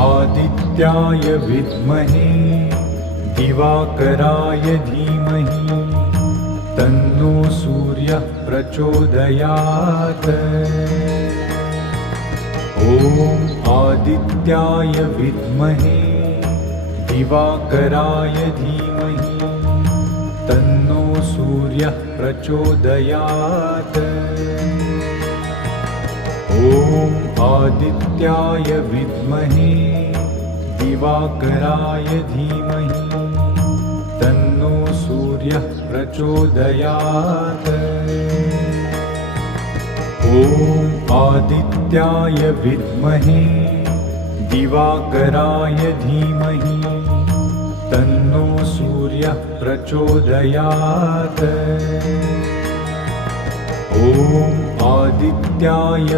आदित्याय विद्महे दिवाकराय धीमहि तन्नो सूर्यः प्रचोदयात्। ॐ आदित्याय विद्महे दिवाकराय धीमहि तन्नो सूर्यः प्रचोदयात्। ॐ आदित्याय विद्महे दिवाकराय धीमहि तन्नो सूर्यः प्रचोदयात्। ॐ आदित्याय विद्महे दिवाकराय धीमहि तन्नो सूर्यः प्रचोदयात्। ॐ आदित्याय